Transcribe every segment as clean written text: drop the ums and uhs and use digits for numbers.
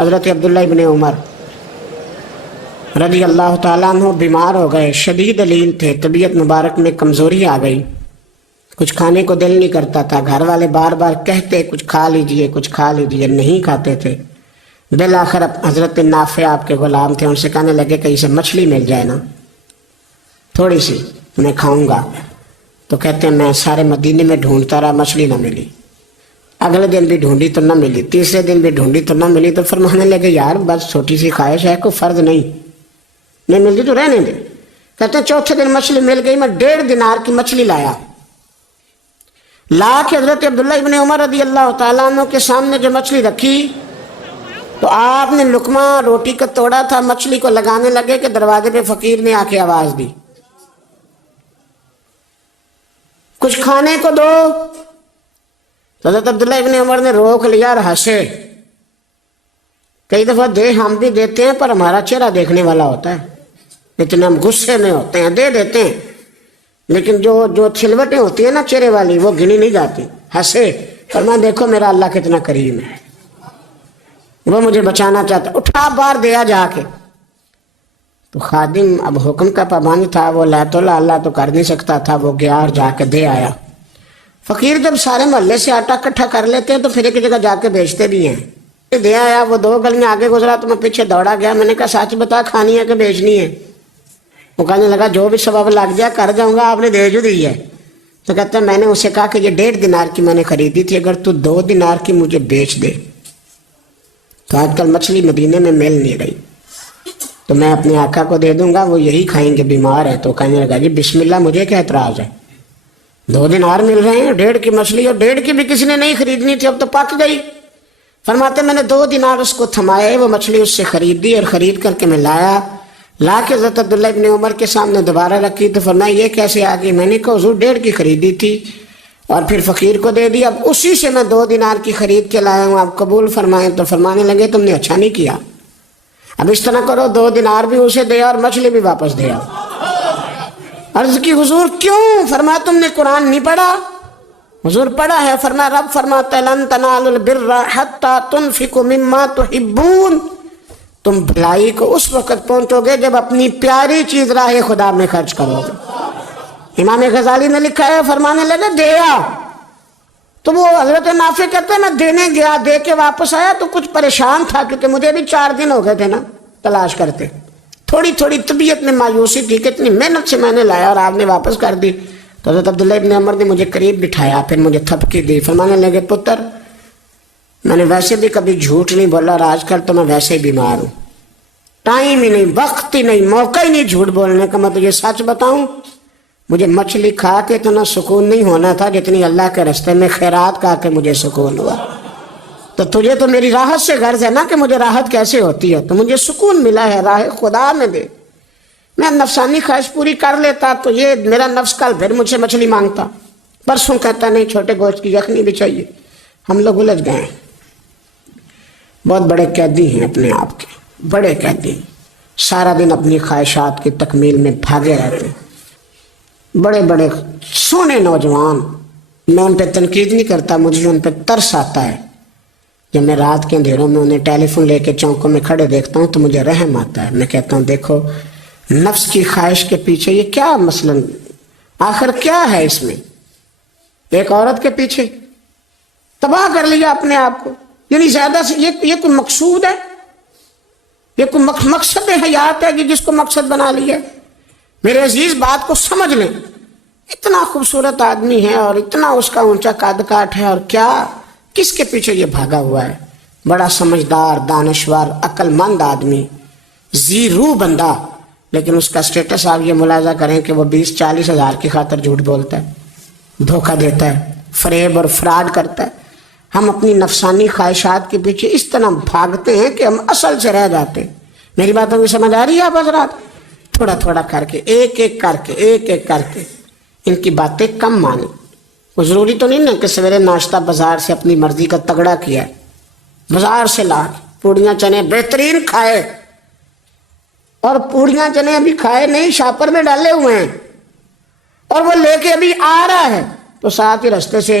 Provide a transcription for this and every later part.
حضرت عبداللہ ابن عمر رضی اللہ تعالیٰ عنہ بیمار ہو گئے، شدید علیل تھے، طبیعت مبارک میں کمزوری آ گئی، کچھ کھانے کو دل نہیں کرتا تھا، گھر والے بار بار کہتے کچھ کھا لیجئے کچھ کھا لیجئے، نہیں کھاتے تھے۔ بالآخر حضرت نافع آپ کے غلام تھے، ان سے کہنے لگے کہیں سے مچھلی مل جائے نا تھوڑی سی، میں کھاؤں گا۔ تو کہتے ہیں میں سارے مدینے میں ڈھونڈتا رہا، مچھلی نہ ملی، اگلے دن بھی ڈھونڈی تو نہ ملی، تیسرے دن بھی ڈھونڈی تو نہ ملی، تو فرمانے لگے یار بس چھوٹی سی خواہش ہے، کوئی فرض نہیں ملتی تو رہنے دے۔ کہتے ہیں چوتھے دن مچھلی مل گئی، میں 1.5 دینار کی مچھلی لایا، لا کے حضرت عبداللہ ابن عمر رضی اللہ تعالیٰ عنہ کے سامنے جو مچھلی رکھی تو آپ نے لقمہ روٹی کا توڑا تھا، مچھلی کو لگانے لگے کہ دروازے پہ فقیر نے آ کے آواز دی کچھ کھانے کو دو۔ حضرت عبداللہ ابن عمر نے روک لیا اور ہنسے۔ کئی دفعہ دے ہم بھی دیتے ہیں پر ہمارا چہرہ دیکھنے والا ہوتا ہے، اتنے ہم غصے میں ہوتے ہیں، دے دیتے ہیں، لیکن جو چھلوٹیں ہوتی ہیں نا چہرے والی وہ گنی نہیں جاتی۔ ہنسے، فرمایا دیکھو میرا اللہ کتنا کریم ہے، وہ مجھے بچانا چاہتا، اٹھا بار دیا جا کے۔ تو خادم اب حکم کا پابند تھا، وہ لا تو اللہ تو کر نہیں سکتا تھا، وہ گیا اور جا کے دے آیا۔ فقیر جب سارے محلے سے آٹا اکٹھا کر لیتے ہیں تو پھر ایک جگہ جا کے بیچتے بھی ہیں۔ دے آیا، وہ 2 گلیاں آگے گزرا تو میں پیچھے دوڑا گیا، میں نے کہا سچ بتا کھانی ہے کہ بیچنی ہے؟ وہ کہنے لگا جو بھی سبب لگ جائے کر جاؤں گا، آپ نے دے جو دی ہے۔ تو کہتا ہے میں نے اسے کہا کہ یہ 1.5 دینار کی میں نے خریدی تھی، اگر تو 2 دینار کی مجھے بیچ دے۔ تو آج کل مچھلی مدینے میں مل نہیں رہی، تو میں اپنے آقا کو دے دوں گا، وہ یہی کھائیں گے، بیمار ہے۔ تو کہنے لگا جی بسم اللہ، مجھے کیا اعتراض ہے، 2 دینار مل رہے ہیں، 1.5 کی مچھلی، اور 1.5 کی بھی کسی نے نہیں خریدنی تھی، اب تو پک گئی۔ فرماتے میں نے 2 دینار اس کو تھمائے، وہ مچھلی اس سے خریدی اور خرید کر کے میں لا کے حضرت عبداللہ ابن عمر کے سامنے دوبارہ رکھی۔ تو فرمایا یہ کیسے آ گئی؟ میں نے کہا حضور 1.5 کی خریدی تھی اور پھر فقیر کو دے دی، اب اسی سے میں 2 دینار کی خرید کے لایا ہوں، آپ قبول فرمائیں۔ تو فرمانے لگے تم نے اچھا نہیں کیا، اب اس طرح کرو 2 دینار بھی اسے دے اور مچھلی بھی واپس دے آؤ۔ عرض کی حضور کیوں؟ فرمایا تم نے قرآن نہیں پڑھا؟ حضور پڑھا ہے۔ فرمایا رب فرماتا ہے لن تنالوا البر حتی تنفقوا مما تحبون، تم بھلائی کو اس وقت پہنچو گے جب اپنی پیاری چیز راہ خدا میں خرچ کرو گے۔ امام غزالی نے لکھا ہے، فرمانے لگے دیا، تو وہ حضرت نافع کہتے ہیں میں دینے گیا، دے کے واپس آیا تو کچھ پریشان تھا، کیونکہ مجھے بھی 4 دن ہو گئے تھے نا تلاش کرتے، تھوڑی طبیعت میں مایوسی تھی کہ اتنی محنت سے میں نے لایا اور آپ نے واپس کر دی۔ تو حضرت عبداللہ ابن عمر نے مجھے قریب بٹھایا، پھر مجھے تھپکی دی، فرمانے لگے پتر میں نے ویسے بھی کبھی جھوٹ نہیں بولا، اور آج کل تو میں ویسے ہی بیمار ہوں، ٹائم ہی نہیں، وقت ہی نہیں، موقع ہی نہیں جھوٹ بولنے کا۔ میں تجھے سچ بتاؤں، مجھے مچھلی کھا کے اتنا سکون نہیں ہونا تھا جتنی اللہ کے راستے میں خیرات کھا کے مجھے سکون ہوا۔ تو تجھے تو میری راحت سے غرض ہے نا کہ مجھے راحت کیسے ہوتی ہے، تو مجھے سکون ملا ہے، راہ خدا میں دے۔ میں نفسانی خواہش پوری کر لیتا تو یہ میرا نفس کل پھر مجھ سے مچھلی مانگتا، پرسوں کہتا نہیں چھوٹے گوشت کی یخنی بھی چاہیے۔ ہم لوگ الجھ گئے ہیں، بہت بڑے قیدی ہیں اپنے آپ کے، بڑے قیدی، سارا دن اپنی خواہشات کی تکمیل میں بھاگے رہتے ہیں، بڑے بڑے سونے نوجوان۔ میں ان پہ تنقید نہیں کرتا، مجھے ان پہ ترس آتا ہے۔ جب میں رات کے اندھیروں میں انہیں ٹیلی فون لے کے چوکوں میں کھڑے دیکھتا ہوں تو مجھے رحم آتا ہے۔ میں کہتا ہوں دیکھو نفس کی خواہش کے پیچھے یہ کیا مثلا آخر کیا ہے اس میں؟ ایک عورت کے پیچھے تباہ کر لیا اپنے آپ کو، یعنی زیادہ سے یہ کوئی مقصود ہے؟ یہ کوئی مقصد حیات ہے کہ جس کو مقصد بنا لیا؟ میرے عزیز بات کو سمجھ لیں، اتنا خوبصورت آدمی ہے اور اتنا اس کا اونچا قد کاٹ ہے، اور کیا کس کے پیچھے یہ بھاگا ہوا ہے؟ بڑا سمجھدار، دانشور، عقل مند آدمی، ذی روح بندہ، لیکن اس کا سٹیٹس آپ یہ ملاحظہ کریں کہ وہ 20-40 ہزار کی خاطر جھوٹ بولتا ہے، دھوکہ دیتا ہے، فریب اور فراڈ کرتا ہے۔ ہم اپنی نفسانی خواہشات کے پیچھے اس طرح بھاگتے ہیں کہ ہم اصل سے رہ جاتے ہیں۔ میری باتوں میں سمجھ آ رہی ہے آپ حضرات؟ تھوڑا تھوڑا کر کے، ایک ایک کر کے ان کی باتیں کم مانیں۔ وہ ضروری تو نہیں نا کہ سویرے ناشتہ بازار سے اپنی مرضی کا تگڑا کیا ہے، بازار سے لا پوڑیاں چنے بہترین کھائے، اور پوڑیاں چنے ابھی کھائے نہیں، شاپر میں ڈالے ہوئے ہیں، اور وہ لے کے ابھی آ رہا ہے تو ساتھ ہی رستے سے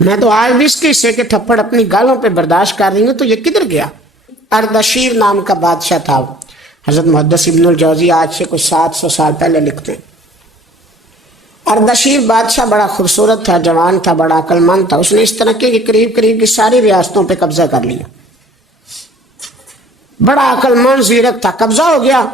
میں تو آج بھی اس کے حصے کے تھپڑ اپنی گالوں پہ برداشت کر رہی ہوں، تو یہ کدھر گیا؟ اردشیر نام کا بادشاہ تھا. حضرت محدث ابن الجوزی آج سے کچھ 700 سال پہلے لکھتے ہیں. اردشیر بادشاہ بڑا خوبصورت تھا، جوان تھا، بڑا عقل مند تھا. اس نے اس طرح کے قریب کی ساری ریاستوں پہ قبضہ کر لیا. بڑا عقل مند زیرک تھا، قبضہ ہو گیا.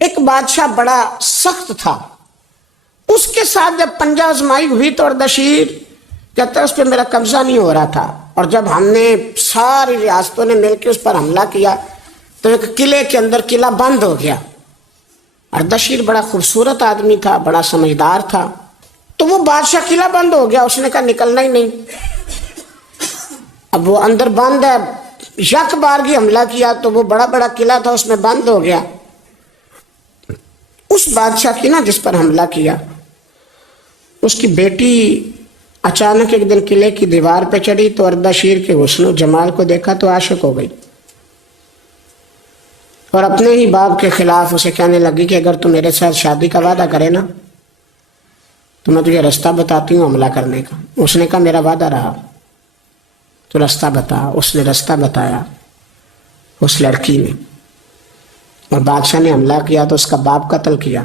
ایک بادشاہ بڑا سخت تھا، اس کے ساتھ جب پنجہ آزمائی ہوئی تو اردشیر کہتا ہے اس پہ میرا قبضہ نہیں ہو رہا تھا. اور جب ہم نے ساری ریاستوں نے مل کے اس پر حملہ کیا تو ایک قلعے کے اندر قلعہ بند ہو گیا. اردشیر بڑا خوبصورت آدمی تھا، بڑا سمجھدار تھا. تو وہ بادشاہ قلعہ بند ہو گیا، اس نے کہا نکلنا ہی نہیں. اب وہ اندر بند ہے، یک بارگی حملہ کیا تو وہ بڑا قلعہ تھا اس میں بند ہو گیا. اس بادشاہ کی نا جس پر حملہ کیا، اس کی بیٹی اچانک ایک دن قلعے کی دیوار پہ چڑھی تو اردشیر کے حسن و جمال کو دیکھا تو عاشق ہو گئی، اور اپنے ہی باپ کے خلاف اسے کہنے لگی کہ اگر تو میرے ساتھ شادی کا وعدہ کرے نا تو میں تجھے رستہ بتاتی ہوں حملہ کرنے کا. اس نے کہا میرا وعدہ رہا، تو رستہ بتا. اس نے رستہ بتایا اس لڑکی نے، اور بادشاہ نے حملہ کیا تو اس کا باپ قتل کیا،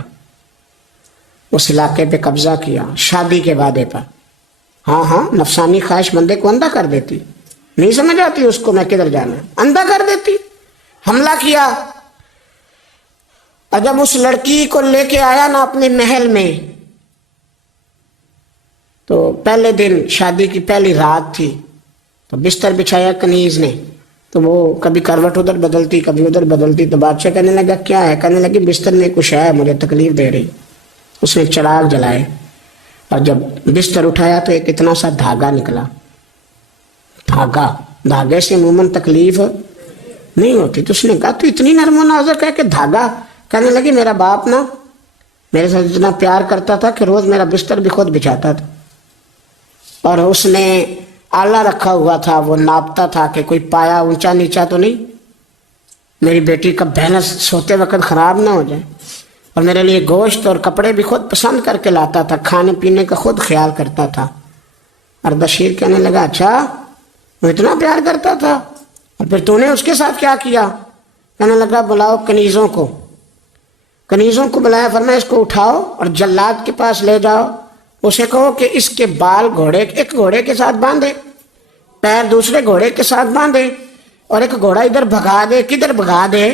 اس علاقے پہ قبضہ کیا شادی کے وعدے پر. ہاں نفسانی خواہش بندے کو اندھا کر دیتی، نہیں سمجھ آتی اس کو میں کدھر جانا، اندھا کر دیتی. حملہ کیا، اور جب اس لڑکی کو لے کے آیا نا اپنے محل میں، تو پہلے دن شادی کی پہلی رات تھی، تو بستر بچھایا کنیز نے، تو وہ کبھی کروٹ ادھر بدلتی کبھی ادھر بدلتی. تو بادشاہ کہنے لگا کیا ہے؟ کہنے لگی بستر میں کچھ ہے، مجھے تکلیف دے رہی. اس نے چراغ جلائے اور جب بستر اٹھایا تو ایک اتنا سا دھاگا نکلا. دھاگے سے عموماً تکلیف نہیں ہوتی. تو اس نے کہا تو اتنی نرم و نازک ہے کہ دھاگا. کہنے لگی میرا باپ نا میرے ساتھ اتنا پیار کرتا تھا کہ روز میرا بستر بھی خود بچھاتا تھا، اور اس نے آلہ رکھا ہوا تھا، وہ ناپتا تھا کہ کوئی پایا اونچا نیچا تو نہیں، میری بیٹی کا بیلنس سوتے وقت خراب نہ ہو جائے. اور میرے لیے گوشت اور کپڑے بھی خود پسند کر کے لاتا تھا، کھانے پینے کا خود خیال کرتا تھا. اردشیر کہنے لگا اچھا وہ اتنا پیار کرتا تھا، اور پھر تو نے اس کے ساتھ کیا کیا؟ کہنے لگا بلاؤ کنیزوں کو بلایا، فرمایا اس کو اٹھاؤ اور جلاد کے پاس لے جاؤ. اسے کہو کہ اس کے بال ایک گھوڑے کے ساتھ باندھے، پیر دوسرے گھوڑے کے ساتھ باندھے، اور ایک گھوڑا ادھر بھگا دے. کدھر بھگا دے؟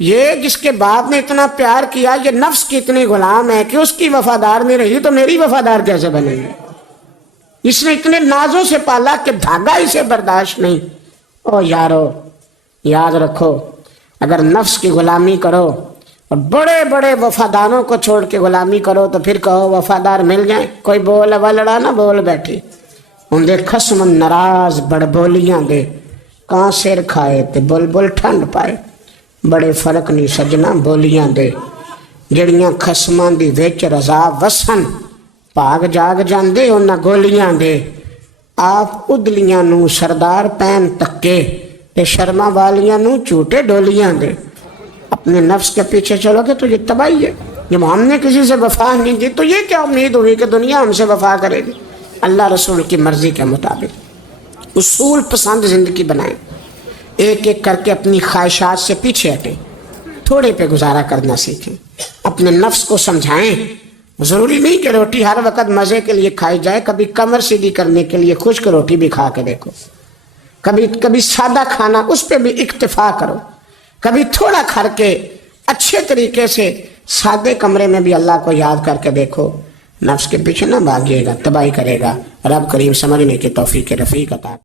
یہ جس کے باپ نے اتنا پیار کیا، یہ نفس کی اتنی غلام ہے کہ اس کی وفادار نہیں رہی تو میری وفادار کیسے بنے گی؟ اس نے اتنے نازوں سے پالا کہ دھاگا اسے برداشت نہیں. او یارو یاد رکھو، اگر نفس کی غلامی کرو اور بڑے بڑے وفاداروں کو چھوڑ کے غلامی کرو تو پھر کہو وفادار مل جائیں. کوئی بول ہوا لڑا نہ بول بیٹھی، ان دے خصم ناراض بڑ بولیاں دے، کہاں سر کھائے تے بلبل ٹھنڈ پائے. بڑے فرق نہیں سجنا بولیاں دے، جڑیاں خصماں دی وچ رضا وسن، بھاگ جاگ جاندے انہاں گولیاں دے. آپ ادلیاں نو سردار پین تکے تے شرما والیاں نو جھوٹے ڈولیاں دے. اپنے نفس کے پیچھے چلو گے تو یہ تباہی ہے. جب ہم نے کسی سے وفا نہیں دی تو یہ کیا امید ہوئی کہ دنیا ہم سے وفا کرے گی؟ اللہ رسول کی مرضی کے مطابق اصول پسند زندگی بنائیں، ایک ایک کر کے اپنی خواہشات سے پیچھے ہٹیں، تھوڑے پہ گزارا کرنا سیکھیں، اپنے نفس کو سمجھائیں. ضروری نہیں کہ روٹی ہر وقت مزے کے لیے کھائی جائے، کبھی کمر سیدھی کرنے کے لیے خشک روٹی بھی کھا کے دیکھو، کبھی سادہ کھانا اس پہ بھی اکتفا کرو، کبھی تھوڑا کھا کے اچھے طریقے سے سادے کمرے میں بھی اللہ کو یاد کر کے دیکھو. نفس کے پیچھے نہ بھاگیے گا، تباہی کرے گا. رب کریم سمجھنے کی توفیق رفیق عطا